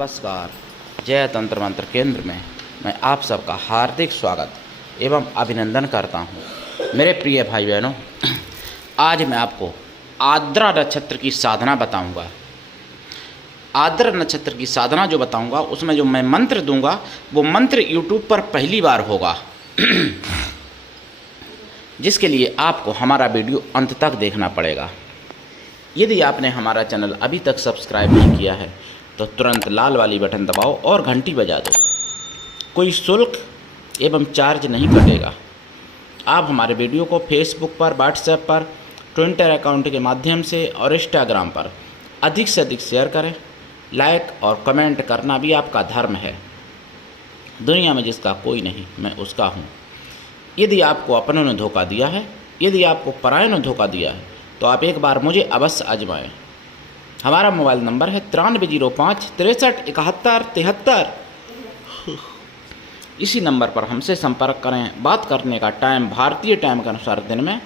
नमस्कार। जय तंत्र मंत्र केंद्र में मैं आप सबका हार्दिक स्वागत एवं अभिनंदन करता हूँ। मेरे प्रिय भाई बहनों, आज मैं आपको आर्द्रा नक्षत्र की साधना बताऊंगा। आर्द्रा नक्षत्र की साधना जो बताऊंगा उसमें जो मैं मंत्र दूंगा वो मंत्र यूट्यूब पर पहली बार होगा जिसके लिए आपको हमारा वीडियो अंत तक देखना पड़ेगा। यदि आपने हमारा चैनल अभी तक सब्सक्राइब नहीं किया है तो तुरंत लाल वाली बटन दबाओ और घंटी बजा दो। कोई शुल्क एवं चार्ज नहीं कटेगा। आप हमारे वीडियो को फेसबुक पर, व्हाट्सएप पर, ट्विटर अकाउंट के माध्यम से और इंस्टाग्राम पर अधिक से अधिक शेयर करें। लाइक और कमेंट करना भी आपका धर्म है। दुनिया में जिसका कोई नहीं, मैं उसका हूँ। यदि आपको अपनों ने धोखा दिया है, यदि आपको परायों ने धोखा दिया है तो आप एक बार मुझे अवश्य आजमाएं। हमारा मोबाइल नंबर है 9305 63 71 73। इसी नंबर पर हमसे संपर्क करें। बात करने का टाइम भारतीय टाइम के अनुसार दिन में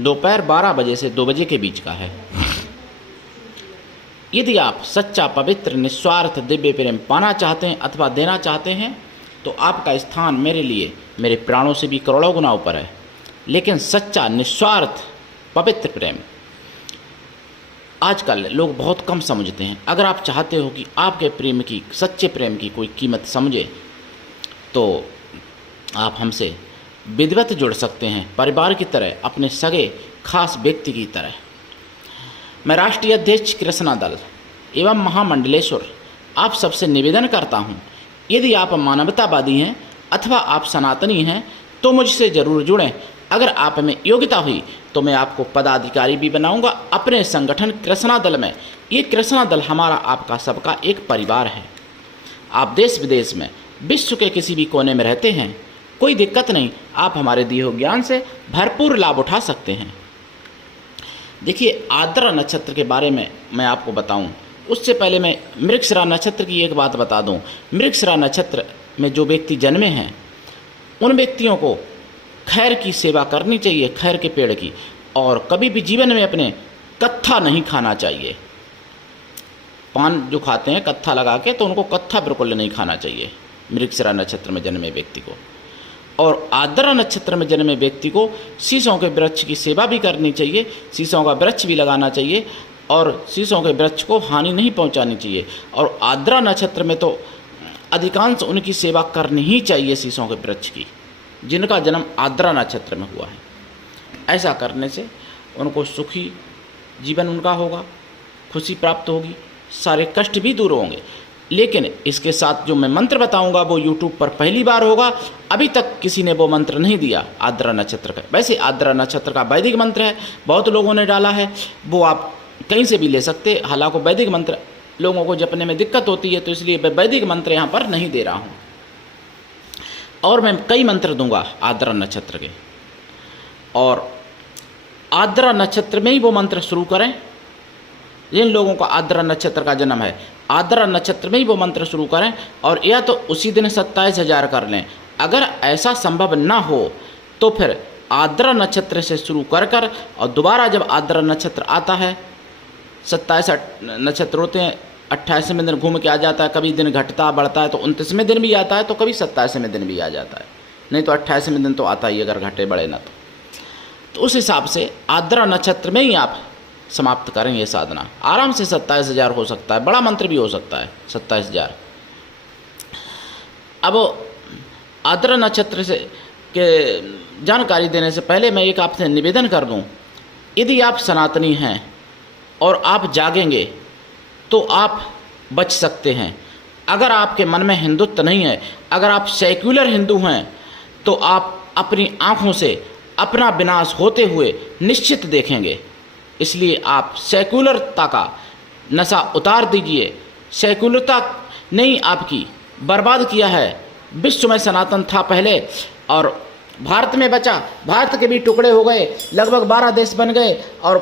दोपहर 12 बजे से 2 बजे के बीच का है। यदि आप सच्चा, पवित्र, निस्वार्थ दिव्य प्रेम पाना चाहते हैं अथवा देना चाहते हैं तो आपका स्थान मेरे लिए मेरे प्राणों से भी करोड़ों गुना ऊपर है। लेकिन सच्चा, निस्वार्थ, पवित्र प्रेम आजकल लोग बहुत कम समझते हैं। अगर आप चाहते हो कि आपके प्रेम की, सच्चे प्रेम की कोई कीमत समझे तो आप हमसे विधिवत जुड़ सकते हैं, परिवार की तरह, अपने सगे खास व्यक्ति की तरह। मैं राष्ट्रीय अध्यक्ष कृष्णा दल एवं महामंडलेश्वर आप सबसे निवेदन करता हूं, यदि आप मानवतावादी हैं अथवा आप सनातनी हैं तो मुझसे ज़रूर जुड़ें। अगर आप में योग्यता हुई तो मैं आपको पदाधिकारी भी बनाऊंगा अपने संगठन कृष्णा दल में। ये कृष्णा दल हमारा, आपका, सबका एक परिवार है। आप देश विदेश में, विश्व के किसी भी कोने में रहते हैं, कोई दिक्कत नहीं, आप हमारे दिए हुए ज्ञान से भरपूर लाभ उठा सकते हैं। देखिए, आर्द्रा नक्षत्र के बारे में मैं आपको बताऊं उससे पहले मैं मृगशिरा नक्षत्र की एक बात बता दूं। मृगशिरा नक्षत्र में जो व्यक्ति जन्मे हैं उन व्यक्तियों को खैर की सेवा करनी चाहिए, खैर के पेड़ की, और कभी भी जीवन में अपने कत्था नहीं खाना चाहिए। पान जो खाते हैं कत्था लगा के, तो उनको कत्था बिल्कुल नहीं खाना चाहिए मृगशिरा नक्षत्र में जन्मे व्यक्ति को। और आर्द्रा नक्षत्र में जन्मे व्यक्ति को शीशों के वृक्ष की सेवा भी करनी चाहिए, शीशों का वृक्ष भी लगाना चाहिए और शीशों के वृक्ष को हानि नहीं पहुंचानी चाहिए। और आर्द्रा नक्षत्र में तो अधिकांश उनकी सेवा करनी ही चाहिए, शीशों के वृक्ष की, जिनका जन्म आर्द्रा नक्षत्र में हुआ है। ऐसा करने से उनको सुखी जीवन उनका होगा, खुशी प्राप्त होगी, सारे कष्ट भी दूर होंगे। लेकिन इसके साथ जो मैं मंत्र बताऊंगा वो यूट्यूब पर पहली बार होगा। अभी तक किसी ने वो मंत्र नहीं दिया आर्द्रा नक्षत्र का। वैसे आर्द्रा नक्षत्र का वैदिक मंत्र है, बहुत लोगों ने डाला है, वो आप कहीं से भी ले सकते। हालांकि वैदिक मंत्र लोगों को जपने में दिक्कत होती है तो इसलिए मैं वैदिक मंत्र यहाँ पर नहीं दे रहा हूँ। और मैं कई मंत्र दूंगा आर्द्रा नक्षत्र के, और आर्द्रा नक्षत्र में ही वो मंत्र शुरू करें। जिन लोगों का आर्द्रा नक्षत्र का जन्म है, आर्द्रा नक्षत्र में ही वो मंत्र शुरू करें, और या तो उसी दिन 27,000 कर लें। अगर ऐसा संभव ना हो तो फिर आर्द्रा नक्षत्र से शुरू कर और दोबारा जब आर्द्रा नक्षत्र आता है, 27 नक्षत्र होते हैं, 28वें दिन घूम के आ जाता है, कभी दिन घटता बढ़ता है तो 29वें दिन भी आता है, तो कभी 27वें दिन भी आ जाता है, नहीं तो 28वें दिन तो आता ही अगर घटे बढ़े ना तो उस हिसाब से आर्द्रा नक्षत्र में ही आप समाप्त करें ये साधना। आराम से 27,000 हो सकता है, बड़ा मंत्र भी हो सकता है 27,000। अब आर्द्रा नक्षत्र से के जानकारी देने से पहले मैं एक आपसे निवेदन कर दूं, यदि आप सनातनी हैं और आप जागेंगे तो आप बच सकते हैं। अगर आपके मन में हिंदुत्व नहीं है, अगर आप सेक्युलर हिंदू हैं तो आप अपनी आँखों से अपना विनाश होते हुए निश्चित देखेंगे। इसलिए आप सेक्युलरता का नशा उतार दीजिए। सेक्युलरता ने ही आपकी बर्बाद किया है। विश्व में सनातन था पहले और भारत में बचा, भारत के भी टुकड़े हो गए, लगभग 12 देश बन गए और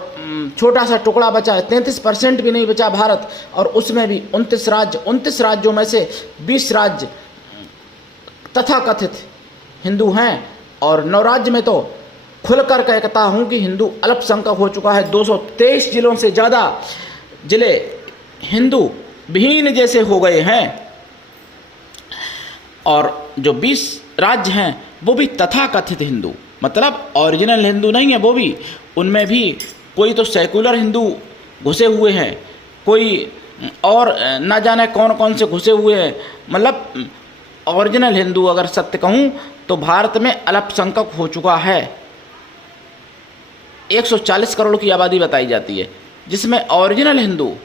छोटा सा टुकड़ा बचा, 33% भी नहीं बचा भारत, और उसमें भी 29 राज्यों में से 20 राज्य तथाकथित हिंदू हैं, और 9 राज्य में तो खुलकर कहता हूँ कि हिंदू अल्पसंख्यक हो चुका है। 223 जिलों से ज़्यादा जिले हिंदू विहीन जैसे हो गए हैं। और जो 20 राज्य हैं वो भी तथाकथित हिंदू, मतलब ओरिजिनल हिंदू नहीं है वो भी, उनमें भी कोई तो सेकुलर हिंदू घुसे हुए हैं, कोई और ना जाने कौन कौन से घुसे हुए हैं। मतलब ओरिजिनल हिंदू अगर सत्य कहूँ तो भारत में अल्पसंख्यक हो चुका है। 140 करोड़ की आबादी बताई जाती है, जिसमें ओरिजिनल हिंदू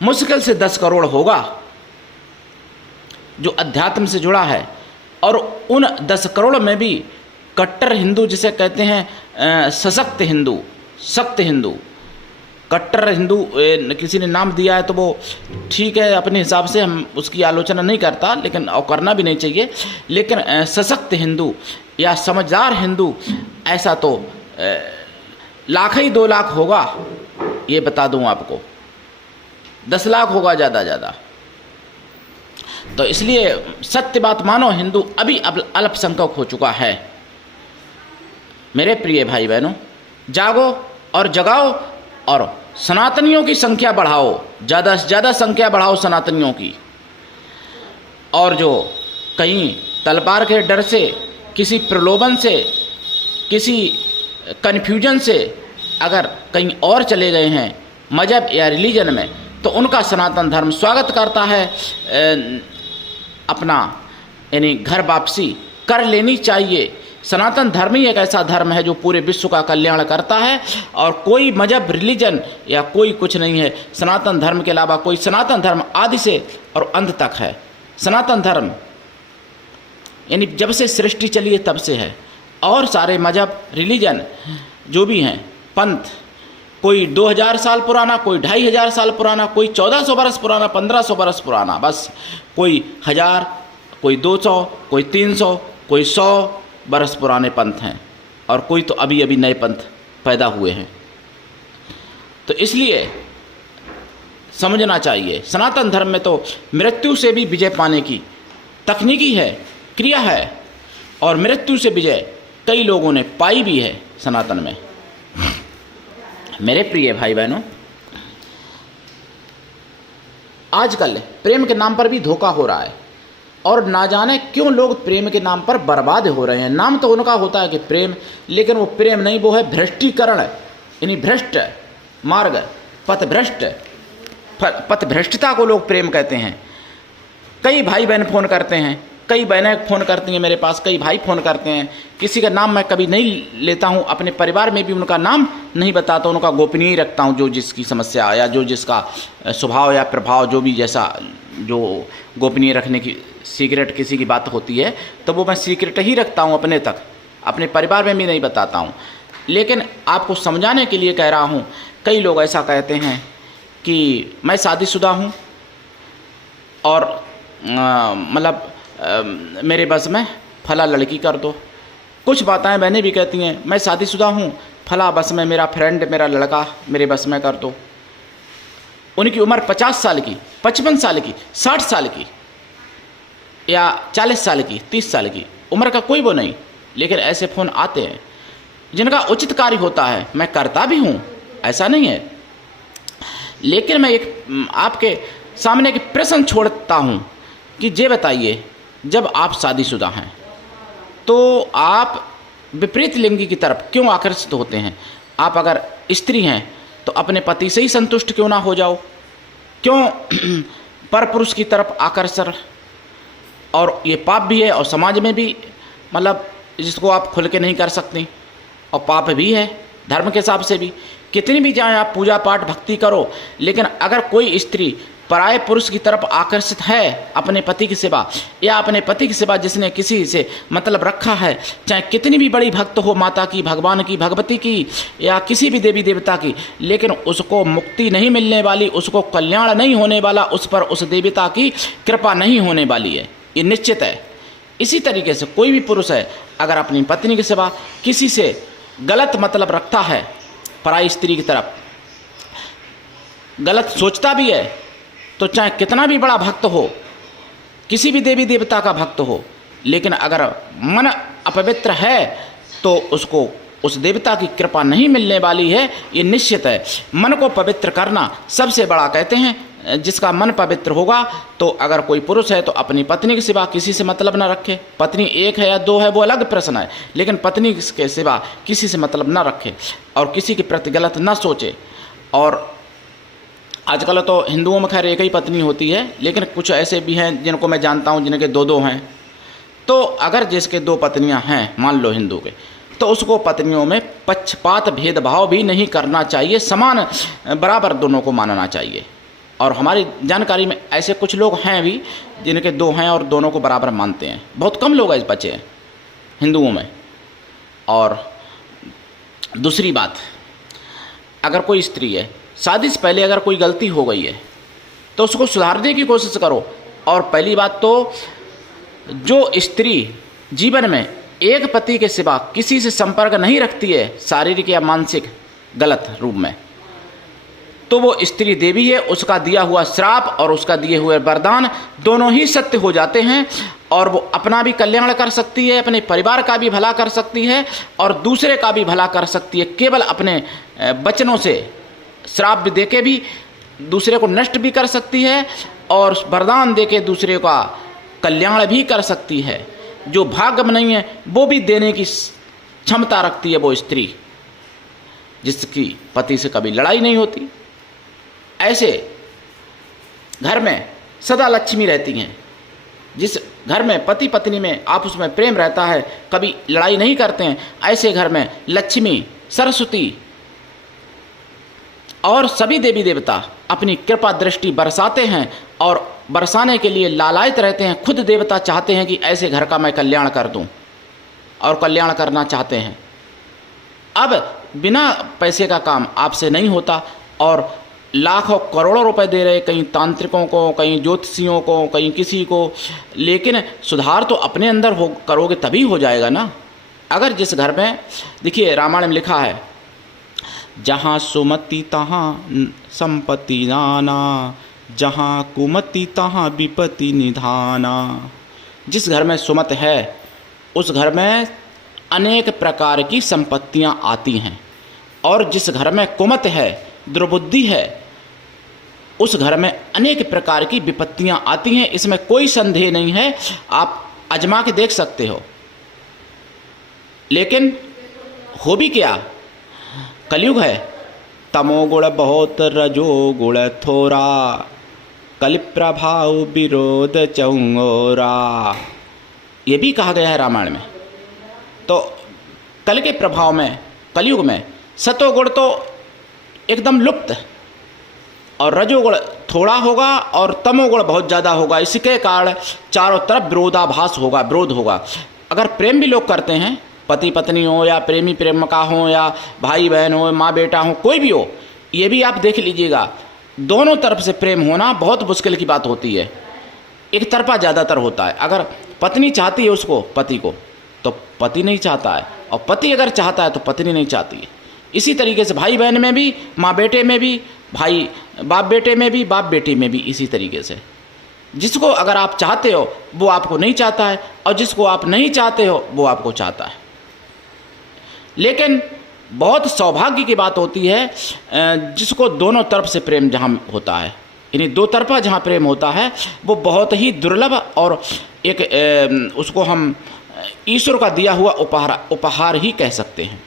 मुश्किल से 10 करोड़ होगा जो अध्यात्म से जुड़ा है। और उन 10 करोड़ में भी कट्टर हिंदू जिसे कहते हैं सशक्त हिंदू, सख्त हिंदू, कट्टर हिंदू किसी ने नाम दिया है तो वो ठीक है, अपने हिसाब से हम उसकी आलोचना नहीं करता, लेकिन और करना भी नहीं चाहिए। लेकिन सशक्त हिंदू या समझदार हिंदू ऐसा तो लाख ही 2 लाख होगा, ये बता दूं आपको, 10 लाख होगा ज़्यादा। तो इसलिए सत्य बात मानो, हिंदू अभी अल्पसंख्यक हो चुका है। मेरे प्रिय भाई बहनों, जागो और जगाओ और सनातनियों की संख्या बढ़ाओ, ज़्यादा से ज़्यादा संख्या बढ़ाओ सनातनियों की। और जो कहीं तलवार के डर से, किसी प्रलोभन से, किसी कन्फ्यूजन से अगर कहीं और चले गए हैं मजहब या रिलीजन में, तो उनका सनातन धर्म स्वागत करता है। अपना यानी घर वापसी कर लेनी चाहिए। सनातन धर्म ही एक ऐसा धर्म है जो पूरे विश्व का कल्याण करता है, और कोई मजहब रिलीजन या कोई कुछ नहीं है सनातन धर्म के अलावा। कोई सनातन धर्म आदि से और अंत तक है। सनातन धर्म यानी जब से सृष्टि चली है तब से है। और सारे मजहब रिलीजन जो भी हैं, पंथ, कोई 2000 साल पुराना, कोई 2500 साल पुराना, कोई 1400 बरस पुराना, 1500 बरस पुराना, बस कोई 1000, कोई 200, कोई 300, कोई 100 बरस पुराने पंथ हैं, और कोई तो अभी अभी नए पंथ पैदा हुए हैं। तो इसलिए समझना चाहिए, सनातन धर्म में तो मृत्यु से भी विजय पाने की तकनीकी है, क्रिया है, और मृत्यु से विजय कई लोगों ने पाई भी है सनातन में। मेरे प्रिय भाई बहनों, आजकल प्रेम के नाम पर भी धोखा हो रहा है, और ना जाने क्यों लोग प्रेम के नाम पर बर्बाद हो रहे हैं। नाम तो उनका होता है कि प्रेम, लेकिन वो प्रेम नहीं, वो है भ्रष्टीकरण, यानी भ्रष्ट मार्ग, पथभ्रष्टता को लोग प्रेम कहते हैं। कई भाई बहन फ़ोन करते हैं, कई बहनें फ़ोन करती हैं मेरे पास, कई भाई फ़ोन करते हैं। किसी का नाम मैं कभी नहीं लेता हूँ, अपने परिवार में भी उनका नाम नहीं बताता, उनका गोपनीय रखता हूँ। जो जिसकी समस्या या जो जिसका स्वभाव या प्रभाव जो भी जैसा जो गोपनीय रखने की सीक्रेट किसी की बात होती है तो वो मैं सीक्रेट ही रखता हूँ अपने तक, अपने परिवार में भी नहीं बताता हूँ। लेकिन आपको समझाने के लिए कह रहा हूँ, कई लोग ऐसा कहते हैं कि मैं शादीशुदा हूँ और मतलब मेरे बस में फला लड़की कर दो। कुछ बातें बहनें भी कहती हैं मैं शादीशुदा हूँ, फला बस में मेरा फ्रेंड, मेरा लड़का मेरे बस में कर दो। उनकी उम्र 50 साल की, 55 साल की, 60 साल की या 40 साल की, 30 साल की, उम्र का कोई वो नहीं। लेकिन ऐसे फ़ोन आते हैं जिनका उचित कार्य होता है, मैं करता भी हूँ, ऐसा नहीं है। लेकिन मैं एक आपके सामने एक प्रश्न छोड़ता हूँ कि ये बताइए, जब आप शादीशुदा हैं तो आप विपरीत लिंगी की तरफ क्यों आकर्षित होते हैं? आप अगर स्त्री हैं तो अपने पति से ही संतुष्ट क्यों ना हो जाओ? क्यों परपुरुष की तरफ आकर्षण? और ये पाप भी है, और समाज में भी मतलब जिसको आप खुल के नहीं कर सकती, और पाप भी है धर्म के हिसाब से भी। कितनी भी चाहे आप पूजा पाठ भक्ति करो, लेकिन अगर कोई स्त्री पराये पुरुष की तरफ आकर्षित है अपने पति की सेवा, या अपने पति की सेवा जिसने किसी से मतलब रखा है, चाहे कितनी भी बड़ी भक्त हो, माता की, भगवान की, भगवती की, या किसी भी देवी देवता की, लेकिन उसको मुक्ति नहीं मिलने वाली, उसको कल्याण नहीं होने वाला, उस पर उस देवता की कृपा नहीं होने वाली है, ये निश्चित है। इसी तरीके से कोई भी पुरुष है अगर अपनी पत्नी की सेवा किसी से गलत मतलब रखता है, पराई स्त्री की तरफ गलत सोचता भी है, तो चाहे कितना भी बड़ा भक्त हो, किसी भी देवी देवता का भक्त हो, लेकिन अगर मन अपवित्र है तो उसको उस देवता की कृपा नहीं मिलने वाली है, ये निश्चित है। मन को पवित्र करना सबसे बड़ा कहते हैं जिसका मन पवित्र होगा, तो अगर कोई पुरुष है तो अपनी पत्नी के सिवा किसी से मतलब न रखे। पत्नी एक है या दो है वो अलग प्रश्न है, लेकिन पत्नी के सिवा किसी से मतलब न रखे और किसी के प्रति गलत न सोचे। और आजकल तो हिंदुओं में खैर एक ही पत्नी होती है, लेकिन कुछ ऐसे भी हैं जिनको मैं जानता हूँ जिनके दो दो हैं। तो अगर जिसके दो पत्नियाँ हैं, मान लो हिंदू के, तो उसको पत्नियों में पक्षपात भेदभाव भी नहीं करना चाहिए, समान बराबर दोनों को मानना चाहिए। और हमारी जानकारी में ऐसे कुछ लोग हैं भी जिनके दो हैं और दोनों को बराबर मानते हैं। बहुत कम लोग ऐसे बचे हैं हिंदुओं में। और दूसरी बात, अगर कोई स्त्री है, शादी से पहले अगर कोई गलती हो गई है तो उसको सुधारने की कोशिश करो। और पहली बात तो जो स्त्री जीवन में एक पति के सिवा किसी से संपर्क नहीं रखती है, शारीरिक या मानसिक गलत रूप में, तो वो स्त्री देवी है। उसका दिया हुआ श्राप और उसका दिए हुए वरदान दोनों ही सत्य हो जाते हैं, और वो अपना भी कल्याण कर सकती है, अपने परिवार का भी भला कर सकती है और दूसरे का भी भला कर सकती है। केवल अपने वचनों से श्राप भी देके भी दूसरे को नष्ट भी कर सकती है और वरदान देके दूसरे का कल्याण भी कर सकती है। जो भाग्य में नहीं है वो भी देने की क्षमता रखती है वो स्त्री, जिसकी पति से कभी लड़ाई नहीं होती। ऐसे घर में सदा लक्ष्मी रहती हैं। जिस घर में पति पत्नी में आपस में प्रेम रहता है, कभी लड़ाई नहीं करते हैं, ऐसे घर में लक्ष्मी, सरस्वती और सभी देवी देवता अपनी कृपा दृष्टि बरसाते हैं और बरसाने के लिए लालायित रहते हैं। खुद देवता चाहते हैं कि ऐसे घर का मैं कल्याण कर दूं और कल्याण करना चाहते हैं। अब बिना पैसे का काम आपसे नहीं होता और लाखों करोड़ों रुपए दे रहे कहीं तांत्रिकों को, कहीं ज्योतिषियों को, कहीं किसी को, लेकिन सुधार तो अपने अंदर हो करोगे तभी हो जाएगा ना। अगर जिस घर में, देखिए रामायण में लिखा है, जहाँ सुमति तहाँ संपत्ति नाना, जहाँ कुमति तहाँ विपत्ति निधाना। जिस घर में सुमत है उस घर में अनेक प्रकार की संपत्तियाँ आती हैं, और जिस घर में कुमत है, दुर्बुद्धि है, उस घर में अनेक प्रकार की विपत्तियाँ आती हैं। इसमें कोई संदेह नहीं है, आप आजमा के देख सकते हो। लेकिन हो भी क्या, कलयुग है, तमोगुण बहुत रजो गुण थोरा, कल प्रभाव विरोध चौरा, ये भी कहा गया है रामायण में। तो कल के प्रभाव में, कलयुग में सतोगुण तो एकदम लुप्त और रजोगुण थोड़ा होगा और तमोगुण बहुत ज़्यादा होगा। इसके कारण चारों तरफ विरोधाभास होगा, विरोध होगा। अगर प्रेम भी लोग करते हैं, पति पत्नी हो या प्रेमी प्रेमिका हो या भाई बहन हो, माँ बेटा हो, कोई भी हो, ये भी आप देख लीजिएगा, दोनों तरफ से प्रेम होना बहुत मुश्किल की बात होती है। एक तरफा ज़्यादातर होता है। अगर पत्नी चाहती है उसको, पति को, तो पति नहीं चाहता है, और पति अगर चाहता है तो पत्नी नहीं चाहती है। इसी तरीके से भाई बहन में भी, माँ बेटे में भी, भाई बाप बेटे में भी, बाप बेटी में भी इसी तरीके से। जिसको अगर आप चाहते हो वो आपको नहीं चाहता है, और जिसको आप नहीं चाहते हो वो आपको चाहता है। लेकिन बहुत सौभाग्य की बात होती है जिसको दोनों तरफ से प्रेम जहाँ होता है, यानी दो तरफा जहाँ प्रेम होता है, वो बहुत ही दुर्लभ और एक उसको हम ईश्वर का दिया हुआ उपहार ही कह सकते हैं।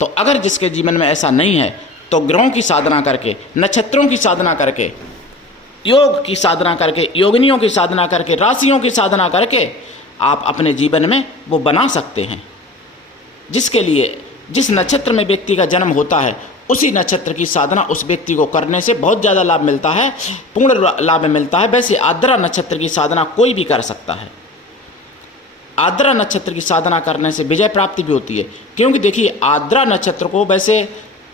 तो अगर जिसके जीवन में ऐसा नहीं है तो ग्रहों की साधना करके, नक्षत्रों की साधना करके, योग की साधना करके, योगिनियों की साधना करके, राशियों की साधना करके आप अपने जीवन में वो बना सकते हैं। जिसके लिए जिस नक्षत्र में व्यक्ति का जन्म होता है उसी नक्षत्र की साधना उस व्यक्ति को करने से बहुत ज़्यादा लाभ मिलता है, पूर्ण लाभ मिलता है। वैसे आर्द्रा नक्षत्र की साधना कोई भी कर सकता है। आर्द्रा नक्षत्र की साधना करने से विजय प्राप्ति भी होती है, क्योंकि देखिए आर्द्रा नक्षत्र को वैसे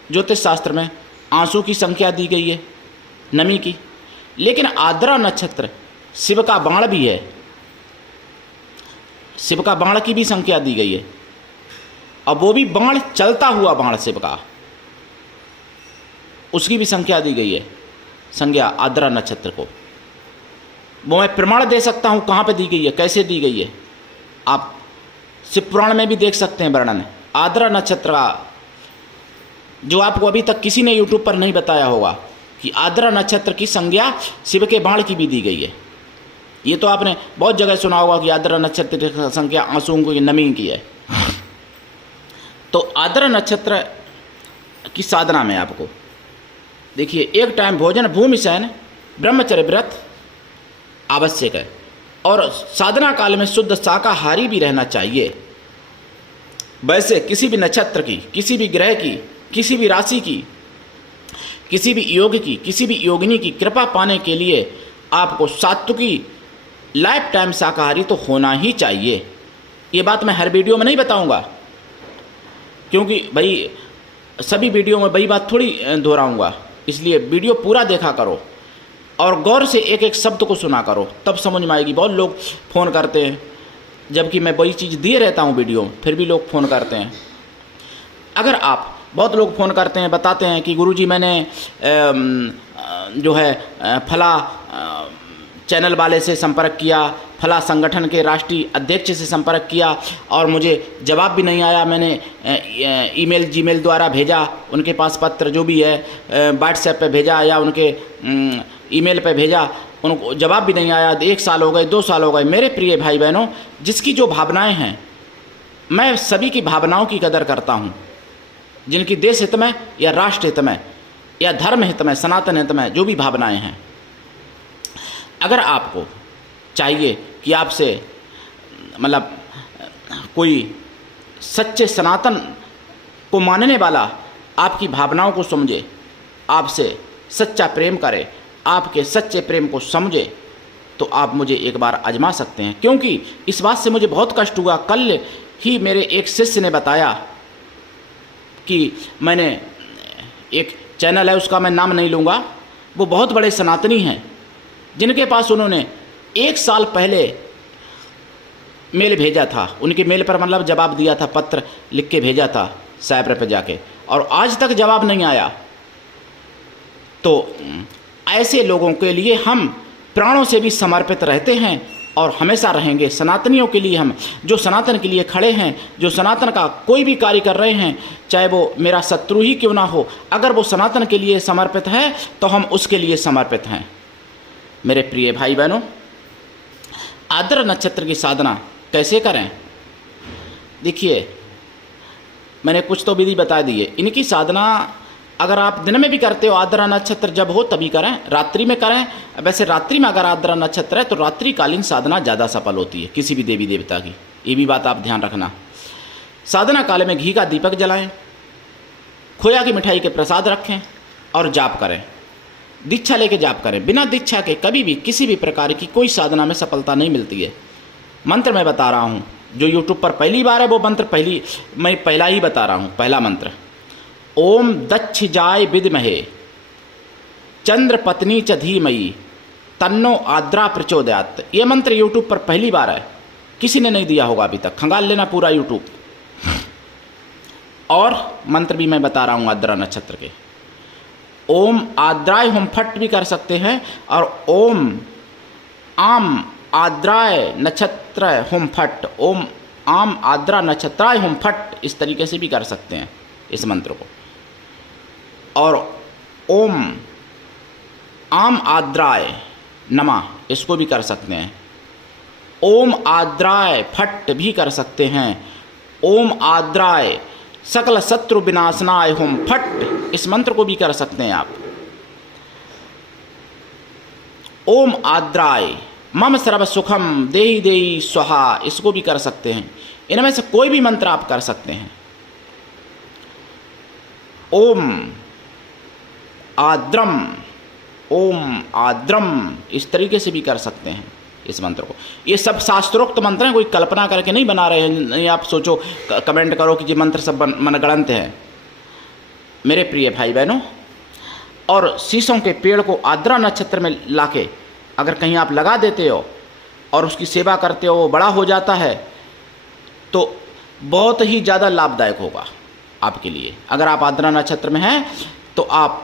ज्योतिष शास्त्र में आंसू की संख्या दी गई है, नमी की, लेकिन आर्द्रा नक्षत्र शिव का बाण भी है, शिव का बाण की भी संख्या दी गई है, अब वो भी बाण चलता हुआ बाण शिव का, उसकी भी संख्या दी गई है, संज्ञा आर्द्रा नक्षत्र को। वो मैं प्रमाण दे सकता हूँ कहाँ पे दी गई है, कैसे दी गई है। आप शिव पुराण में भी देख सकते हैं वर्णन आर्द्रा नक्षत्र का, जो आपको अभी तक किसी ने यूट्यूब पर नहीं बताया होगा। कि आर्द्रा नक्षत्र की संज्ञा शिव के बाण की भी दी गई है। ये तो आपने बहुत जगह सुना होगा कि आर्द्रा नक्षत्र की संज्ञा आंसुओं की नमी की है। तो आर्द्रा नक्षत्र की साधना में आपको देखिए, एक टाइम भोजन, भूमि शयन, ब्रह्मचर्य व्रत आवश्यक है और साधना काल में शुद्ध शाकाहारी भी रहना चाहिए। वैसे किसी भी नक्षत्र की, किसी भी ग्रह की, किसी भी राशि की, किसी भी योग की, किसी भी योगिनी की कृपा पाने के लिए आपको सात्विकी लाइफ टाइम शाकाहारी तो होना ही चाहिए। ये बात मैं हर वीडियो में नहीं बताऊंगा, क्योंकि भाई सभी वीडियो में वही बात थोड़ी दोहराऊंगा। इसलिए वीडियो पूरा देखा करो और गौर से एक एक शब्द को सुना करो, तब समझ में आएगी। बहुत लोग फ़ोन करते हैं, जबकि मैं वही चीज़ दिए रहता हूँ वीडियो में, फिर भी लोग फ़ोन करते हैं। अगर आप, बहुत लोग फ़ोन करते हैं, बताते हैं कि गुरुजी मैंने जो है फला चैनल वाले से संपर्क किया, फला संगठन के राष्ट्रीय अध्यक्ष से संपर्क किया और मुझे जवाब भी नहीं आया। मैंने ईमेल जीमेल द्वारा भेजा, उनके पास पत्र जो भी है व्हाट्सएप पे भेजा या उनके ईमेल पे भेजा, उनको जवाब भी नहीं आया। 1 साल हो गए, 2 साल हो गए। मेरे प्रिय भाई बहनों, जिसकी जो भावनाएं हैं, मैं सभी की भावनाओं की कदर करता हूँ। जिनकी देश हित में या राष्ट्र हित में या धर्म हित में, सनातन हित में जो भी भावनाएं हैं, अगर आपको चाहिए कि आपसे मतलब कोई सच्चे सनातन को मानने वाला आपकी भावनाओं को समझे, आपसे सच्चा प्रेम करे, आपके सच्चे प्रेम को समझे, तो आप मुझे एक बार आजमा सकते हैं। क्योंकि इस बात से मुझे बहुत कष्ट हुआ। कल ही मेरे एक शिष्य ने बताया कि मैंने एक चैनल है, उसका मैं नाम नहीं लूँगा, वो बहुत बड़े सनातनी हैं, जिनके पास उन्होंने 1 साल पहले मेल भेजा था। उनके मेल पर मतलब जवाब दिया था, पत्र लिख के भेजा था साइबर पे जाके, और आज तक जवाब नहीं आया। तो ऐसे लोगों के लिए हम प्राणों से भी समर्पित रहते हैं और हमेशा रहेंगे। सनातनियों के लिए, हम जो सनातन के लिए खड़े हैं, जो सनातन का कोई भी कार्य कर रहे हैं, चाहे वो मेरा शत्रु ही क्यों ना हो, अगर वो सनातन के लिए समर्पित है तो हम उसके लिए समर्पित हैं। मेरे प्रिय भाई बहनों, आर्द्रा नक्षत्र की साधना कैसे करें? देखिए, मैंने कुछ तो विधि बता दी है। इनकी साधना अगर आप दिन में भी करते हो, आर्द्रा नक्षत्र जब हो तभी करें, रात्रि में करें। वैसे रात्रि में अगर आर्द्रा नक्षत्र है तो रात्रिकालीन साधना ज़्यादा सफल होती है किसी भी देवी देवता की। ये भी बात आप ध्यान रखना। साधना काल में घी का दीपक जलाएं, खोया की मिठाई के प्रसाद रखें और जाप करें। दीक्षा लेके जाप करें। बिना दीक्षा के कभी भी किसी भी प्रकार की कोई साधना में सफलता नहीं मिलती है। मंत्र मैं बता रहा हूँ, जो यूट्यूब पर पहली बार है वो मंत्र मैं पहला ही बता रहा हूँ। पहला मंत्र, ओम दक्षिजाय विद्महे चंद्र पत्नी च धीमहि तन्नो आर्द्रा प्रचोदयात्। ये मंत्र यूट्यूब पर पहली बार है, किसी ने नहीं दिया होगा अभी तक। खंगाल लेना पूरा यूट्यूब। और मंत्र भी मैं बता रहा हूँ आर्द्रा नक्षत्र के। ओम आर्द्राय हुम फट भी कर सकते हैं और ओम आम आर्द्राय नक्षत्र हुम फट, ओम आम आर्द्रा नक्षत्राय हुम फट, इस तरीके से भी कर सकते हैं इस मंत्र को। और ओम आम आर्द्राय नमः, इसको भी कर सकते हैं। ओम आर्द्राय फट भी कर सकते हैं। ओम आर्द्राय सकल शत्रु विनाशनाय हुम फट, इस मंत्र को भी कर सकते हैं आप। ओम आर्द्राय मम सर्व सुखम देहि देहि स्वाहा, इसको भी कर सकते हैं। इनमें से कोई भी मंत्र आप कर सकते हैं। ओम आद्रम, ओम आद्रम, इस तरीके से भी कर सकते हैं इस मंत्र को। ये सब शास्त्रोक्त मंत्र हैं, कोई कल्पना करके नहीं बना रहे हैं। नहीं आप सोचो, कमेंट करो कि ये मंत्र सब मनगढ़ंत हैं। मेरे प्रिय भाई बहनों, और शीशों के पेड़ को आर्द्रा नक्षत्र में लाके अगर कहीं आप लगा देते हो और उसकी सेवा करते हो, वो बड़ा हो जाता है, तो बहुत ही ज़्यादा लाभदायक होगा आपके लिए। अगर आप आर्द्रा नक्षत्र में हैं तो आप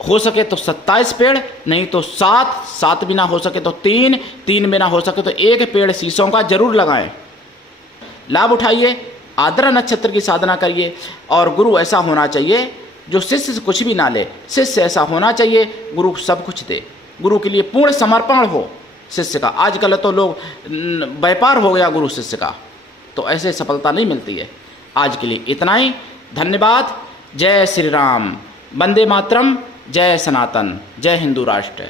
हो सके तो 27 पेड़, नहीं तो 7 बिना हो सके तो 3 बिना हो सके तो 1 पेड़ शीशों का जरूर लगाएं। लाभ उठाइए, आर्द्रा नक्षत्र की साधना करिए। और गुरु ऐसा होना चाहिए जो शिष्य से कुछ भी ना ले। शिष्य ऐसा होना चाहिए गुरु सब कुछ दे, गुरु के लिए पूर्ण समर्पण हो शिष्य का। आजकल तो लोग व्यापार हो गया गुरु शिष्य का, तो ऐसे सफलता नहीं मिलती है। आज के लिए इतना ही, धन्यवाद। जय श्री राम, वंदे मातरम, जय सनातन, जय हिंदू राष्ट्र।